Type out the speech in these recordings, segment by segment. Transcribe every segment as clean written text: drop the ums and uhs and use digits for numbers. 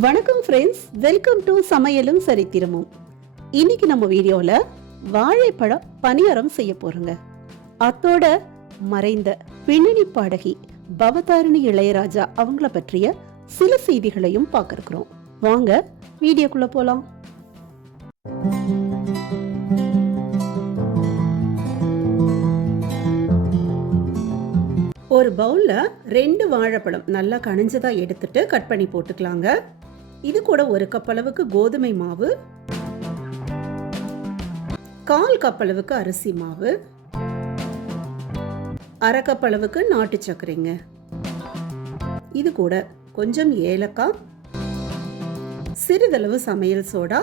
வணக்கம் friends, welcome to சமையலும் சரித்திரமும். இன்னைக்கு நம்ம வீடியோல வாழைப்பழ பணியாரம் செய்ய போறோங்க. அத்தோட மறைந்த பின்னணி பாடகி பவதாரணி இளையராஜா அவங்கள பற்றிய சில செய்திகளையும் பார்க்க இருக்கிறோம். வாங்க வீடியோக்குள்ள போலாம். ஒரு பவுல்ல 2 வாழைப்பழம் நல்லா கனிஞ்சதா எடுத்துட்டு கட் பண்ணி போட்டுக்கலாங்க. இது கூட 1 கப் அளவுக்கு கோதுமை மாவு, 1/4 கப் அளவுக்கு அரிசி மாவு, 1/2 கப் அளவுக்கு நாட்டு சர்க்கரைங்க. இது கூட கொஞ்சம் ஏலக்காய், சிறிதளவு சமையல் சோடா,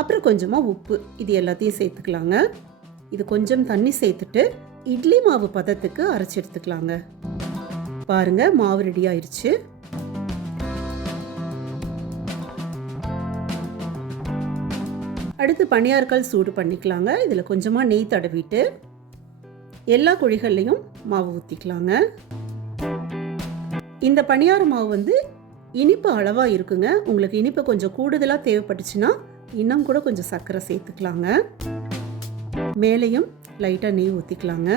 அப்புறம் கொஞ்சமா உப்பு, இது எல்லாத்தையும் சேர்த்துக்கலாங்க. இது கொஞ்சம் தண்ணி சேர்த்துட்டு இட்லி மாவு பதத்துக்கு அரைச்சி எடுத்துக்கலாங்க. பாருங்க, மாவு ரெடி ஆயிருச்சு. அடுத்து பணியாரக்கல் சூடு பண்ணிக்கலாங்க. இதில் கொஞ்சமா நெய் தடவிட்டு எல்லா குழிகள்லையும் மாவு ஊற்றிக்கலாங்க. இந்த பணியார மாவு இனிப்பு அளவாக இருக்குங்க. உங்களுக்கு இனிப்பு கொஞ்சம் கூடுதலாக தேவைப்பட்டுச்சுன்னா இன்னும் கூட கொஞ்சம் சர்க்கரை சேர்த்துக்கலாங்க. மேலையும் லைட்டாக நெய் ஊற்றிக்கலாங்க.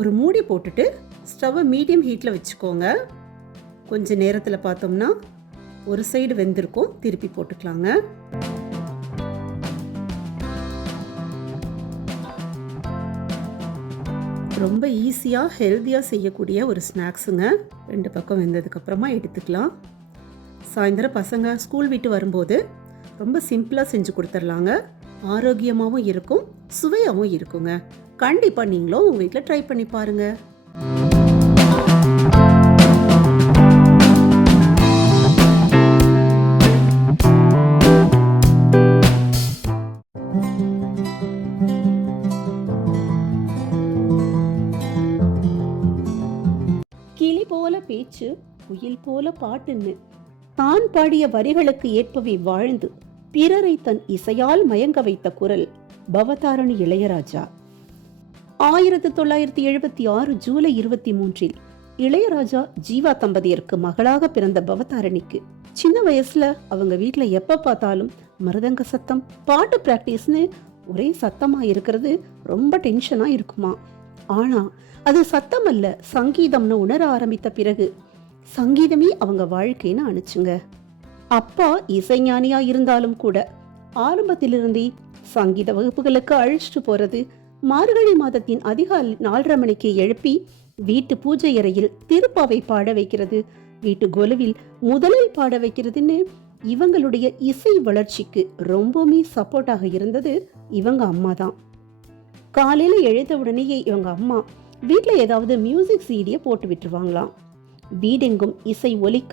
ஒரு மூடி போட்டுட்டு ஸ்டவ்வை மீடியம் ஹீட்டில் வச்சுக்கோங்க. கொஞ்சம் நேரத்தில் பார்த்தோம்னா ஒரு சைடு வெந்திருக்கும், திருப்பி போட்டுக்கலாங்க. ரொம்ப ஈஸியாக ஹெல்த்தியாக செய்யக்கூடிய ஒரு ஸ்நாக்ஸுங்க. 2 பக்கம் வெந்ததுக்கப்புறமா எடுத்துக்கலாம். சாயந்தரம் பசங்க ஸ்கூல் விட்டு வரும்போது ரொம்ப சிம்பிளாக செஞ்சு கொடுத்துடலாங்க. ஆரோக்கியமாகவும் இருக்கும், சுவையாகவும் இருக்குங்க. கண்டிப்பாக நீங்களும் உங்கள் வீட்டில் ட்ரை பண்ணி பாருங்க. கிளி போல பேச்சு, குயில் போல பாட்டுன்னு தான் பாடிய வரிகளுக்கு ஏற்பவே வாழ்ந்து பிறரை தன் இசையால் மயங்க வைத்த குரல் பவதாரணி இளையராஜா. 1976 ஜூலை 23 இளையராஜா ஜீவா தம்பதியருக்கு மகளாக பிறந்த பவதாரணிக்கு சின்ன வயசுல அவங்க வீட்டுல எப்ப பார்த்தாலும் மருதங்க சத்தம், பாட்டு பிராக்டிஸ்னு ஒரே சத்தமா இருக்கிறது ரொம்ப டென்ஷனா இருக்குமா. ஆனா அது சத்தம் அல்ல, சங்கீதம்னு உணர ஆரம்பித்த பிறகு சங்கீதமே அவங்க வாழ்க்கைன்னு அனுச்சுங்க. அப்பா இசைஞானியா இருந்தாலும் கூட ஆரம்பத்திலிருந்தே சங்கீத வகுப்புகளுக்கு அழைச்சிட்டு போறது, மார்கழி மாதத்தின் அதிகாலை 4:30 மணிக்கு எழுப்பி வீட்டு பூஜை அறையில் திருப்பாவை பாட வைக்கிறது, வீட்டு கொலுவில் முதலில் பாட வைக்கிறதுன்னு இவங்களுடைய இசை வளர்ச்சிக்கு ரொம்பவுமே சப்போர்ட்டாக இருந்தது இவங்க அம்மா தான். காலையில எழுந்த உடனேயே இவங்க அம்மா வீட்டுல ஏதாவது மியூசிக் சீடியை போட்டு விட்டுருவாங்களாம். வீடெங்கும் இசை ஒலிக்க,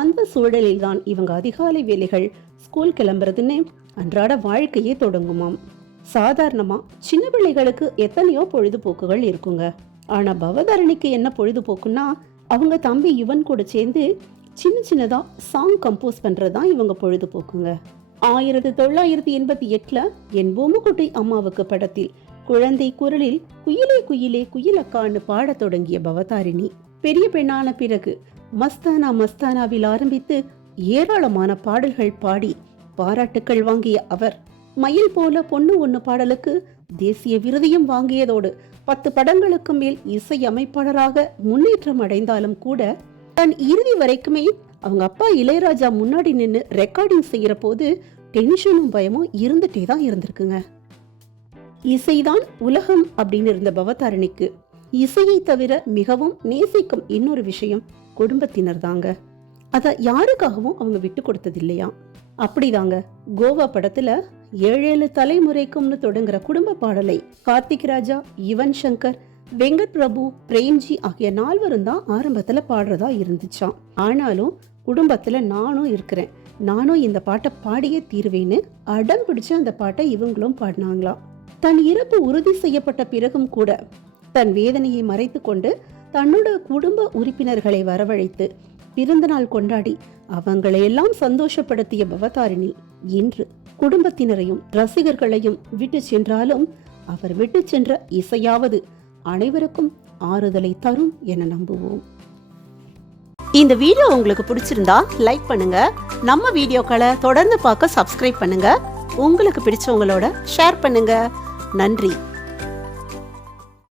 அந்த சூழலில் தான் இவங்க அதிகாலை வேலைகள், ஸ்கூல் கிளம்புறதுன்னு அன்றாட வாழ்க்கையே தொடங்குமாம். சாதாரணமா சின்ன பிள்ளைகளுக்கு எத்தனையோ பொழுதுபோக்குகள் இருக்குங்க. ஆனா பவதாரணிக்கு என்ன பொழுதுபோக்குன்னா, அவங்க தம்பி யுவன் கூட சேர்ந்து சின்ன சின்னதா சாங் கம்போஸ் பண்றதுதான் இவங்க பொழுதுபோக்குங்க. 1988 என் பூமுக்குட்டி அம்மாவுக்கு படத்தில் குழந்தை குரலில் குயிலே குயிலே குயிலக்கான்னு பாட தொடங்கிய பவதாரிணி பெரிய பெண்ணான பிறகு மஸ்தானா மஸ்தானாவில் ஆரம்பித்து ஏராளமான பாடல்கள் பாடி பாராட்டுக்கள் வாங்கிய அவர் மயில் போல பொண்ணு ஒண்ணு பாடலுக்கு தேசிய விருதையும் வாங்கியதோடு 10 படங்களுக்கு மேல் இசை அமைப்பாளராக முன்னேற்றம் அடைந்தாலும் கூட தன் இறுதி வரைக்குமே அவங்க அப்பா இளையராஜா முன்னாடி நின்று ரெக்கார்டிங் செய்யற போது டென்ஷனும் பயமும் இருந்துட்டே தான் இருந்திருக்குங்க. இசைதான் உலகம் அப்படின்னு இருந்த பவதாரணிக்கு இசையை தவிர மிகவும் நேசிக்கும் இன்னொரு விஷயம் குடும்பத்தினர் தாங்க. அத யாருக்காகவும் அவங்க விட்டு கொடுத்தது இல்லையா. அப்படிதாங்க கோவா படத்துல 7 தலைமுறைக்கும்னு தொடங்குற குடும்ப பாடலை கார்த்திக் ராஜா, யுவன் சங்கர், வெங்கட் பிரபு, பிரேம்ஜி ஆகிய 4 தான் ஆரம்பத்துல பாடுறதா இருந்துச்சாம். ஆனாலும் குடும்பத்துல நானும் இருக்கிறேன், நானும் இந்த பாட்டை பாடியே தீர்வேன்னு அடம் பிடிச்சு அந்த பாட்டை இவங்களும் பாடினாங்களாம். தன் இறப்பு உறுதி செய்யப்பட்ட பிறகும் கூட தன் வேதனையை மறைத்து கொண்டு தன்னோட குடும்ப உறுப்பினர்களை வரவழைத்து பிறந்த நாள் கொண்டாடி அவங்களையெல்லாம் சந்தோஷப்படுத்திய பவதாரிணி இன்று குடும்பத்தினரையும் ரசிகர்களையும் விட்டு சென்றாலும் அவர் விட்டு சென்ற இசையாவது அனைவருக்கும் ஆறுதலை தரும் என நம்புவோம். இந்த வீடியோ உங்களுக்கு பிடிச்சிருந்தா லைக் பண்ணுங்க. நம்ம வீடியோக்களை தொடர்ந்து பார்க்க சப்ஸ்கிரைப் பண்ணுங்க. உங்களுக்கு பிடிச்சவங்களோட ஷேர் பண்ணுங்க. நன்றி.